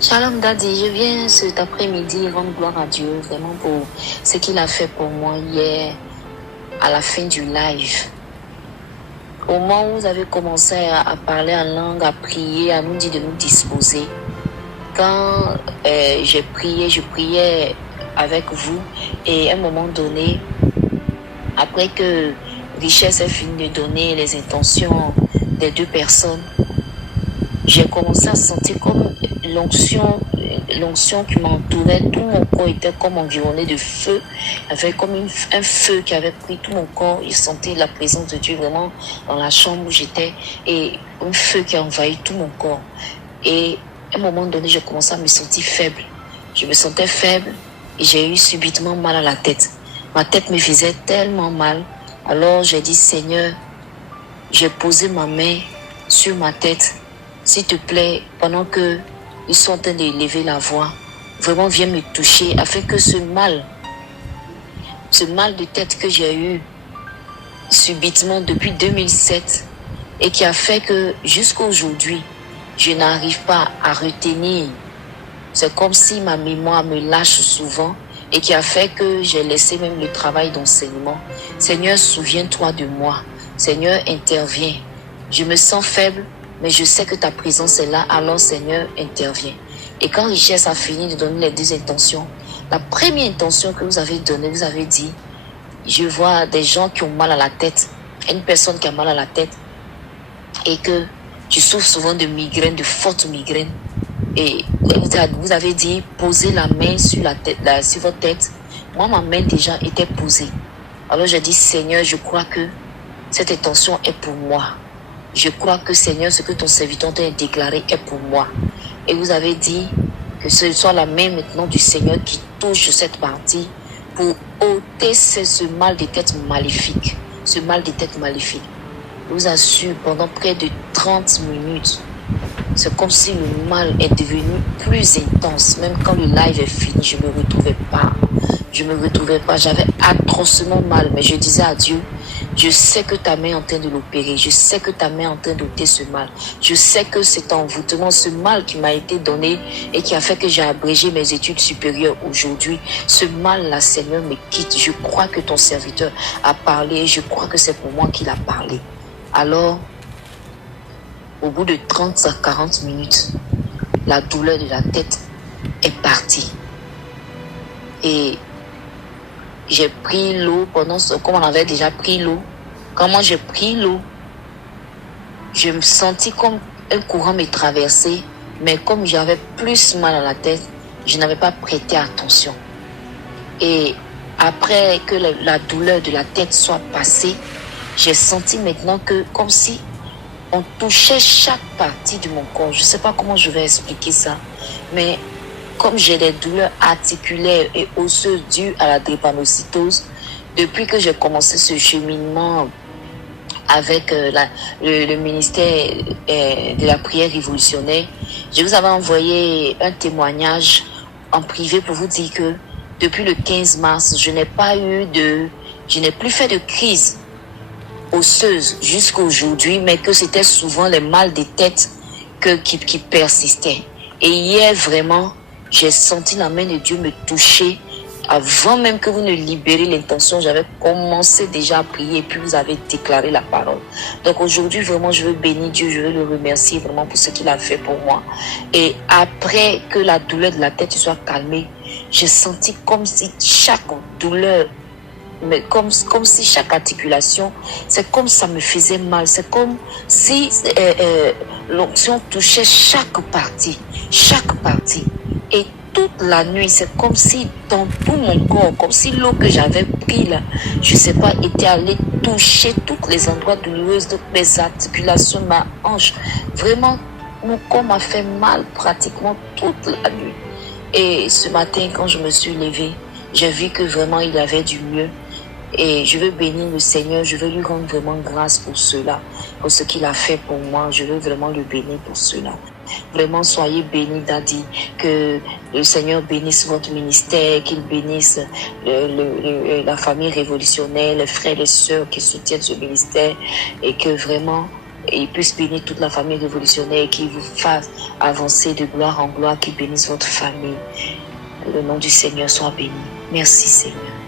Shalom Daddy, je viens cet après-midi rendre gloire à Dieu vraiment pour ce qu'il a fait pour moi hier à la fin du live. Au moment où vous avez commencé à parler en langue, à prier, à nous dire de nous disposer, quand je priais avec vous et à un moment donné, après que Richesse ait fini de donner les intentions des deux personnes, j'ai commencé à sentir comme l'onction qui m'entourait, tout mon corps était comme environné de feu, avec comme un feu qui avait pris tout mon corps. Je sentais la présence de Dieu vraiment dans la chambre où j'étais et un feu qui a envahi tout mon corps. Et à un moment donné, je commençais à me sentir faible. Je me sentais faible et j'ai eu subitement mal à la tête. Ma tête me faisait tellement mal. Alors j'ai dit, Seigneur, j'ai posé ma main sur ma tête. S'il te plaît, pendant que ils sont en train d'élever la voix, vraiment viens me toucher afin que ce mal de tête que j'ai eu subitement depuis 2007 et qui a fait que jusqu'à aujourd'hui, je n'arrive pas à retenir. C'est comme si ma mémoire me lâche souvent et qui a fait que j'ai laissé même le travail d'enseignement. Seigneur, souviens-toi de moi. Seigneur, interviens. Je me sens faible, mais je sais que ta présence est là, alors Seigneur, interviens. Et quand Richesse a fini de donner les deux intentions, la première intention que vous avez donnée, vous avez dit, je vois des gens qui ont mal à la tête, une personne qui a mal à la tête, et que tu souffres souvent de migraines, de fortes migraines. Et vous avez dit, posez la main sur la tête, sur votre tête. Moi, ma main déjà était posée. Alors j'ai dit, Seigneur, je crois que cette intention est pour moi. Je crois que Seigneur, ce que ton serviteur t'a déclaré est pour moi. Et vous avez dit que ce soit la main maintenant du Seigneur qui touche cette partie pour ôter ce mal de tête maléfique. Ce mal de tête maléfique. Je vous assure, pendant près de 30 minutes, c'est comme si le mal est devenu plus intense. Même quand le live est fini, je ne me retrouvais pas. J'avais atrocement mal, mais je disais à Dieu, je sais que ta main est en train de l'opérer. Je sais que ta main est en train d'ôter ce mal. Je sais que c'est envoûtement, ce mal qui m'a été donné et qui a fait que j'ai abrégé mes études supérieures aujourd'hui. Ce mal-là, Seigneur, me quitte. Je crois que ton serviteur a parlé. Je crois que c'est pour moi qu'il a parlé. Alors, au bout de 30 à 40 minutes, la douleur de la tête est partie. Et j'ai pris l'eau comme on avait déjà pris l'eau. Quand moi j'ai pris l'eau, je me sentis comme un courant me traversait, mais comme j'avais plus mal à la tête, je n'avais pas prêté attention. Et après que la douleur de la tête soit passée, j'ai senti maintenant que comme si on touchait chaque partie de mon corps. Je ne sais pas comment je vais expliquer ça, mais comme j'ai des douleurs articulaires et osseuses dues à la drépanocytose, depuis que j'ai commencé ce cheminement avec le ministère de la prière révolutionnaire, je vous avais envoyé un témoignage en privé pour vous dire que depuis le 15 mars, je n'ai plus fait de crise osseuse jusqu'à aujourd'hui, mais que c'était souvent les mal de tête qui persistaient. Et hier, vraiment, j'ai senti la main de Dieu me toucher. Avant même que vous ne libériez l'intention, j'avais commencé déjà à prier et puis vous avez déclaré la parole. Donc aujourd'hui, vraiment, je veux bénir Dieu, je veux le remercier vraiment pour ce qu'il a fait pour moi. Et après que la douleur de la tête soit calmée, j'ai senti comme si chaque douleur, mais comme si chaque articulation, c'est comme ça me faisait mal. C'est comme si l'onction touchait chaque partie. Et toute la nuit, c'est comme si dans tout mon corps, comme si l'eau que j'avais pris là, je sais pas, était allée toucher tous les endroits douloureux, toutes mes articulations, ma hanche. Vraiment, mon corps m'a fait mal pratiquement toute la nuit. Et ce matin, quand je me suis levée, j'ai vu que vraiment il y avait du mieux. Et je veux bénir le Seigneur, je veux lui rendre vraiment grâce pour cela, pour ce qu'il a fait pour moi. Je veux vraiment le bénir pour cela. Vraiment, soyez bénis, Daddy, que le Seigneur bénisse votre ministère, qu'il bénisse la famille révolutionnaire, les frères et les sœurs qui soutiennent ce ministère et que vraiment, il puisse bénir toute la famille révolutionnaire et qu'il vous fasse avancer de gloire en gloire, qui bénisse votre famille. Le nom du Seigneur soit béni. Merci Seigneur.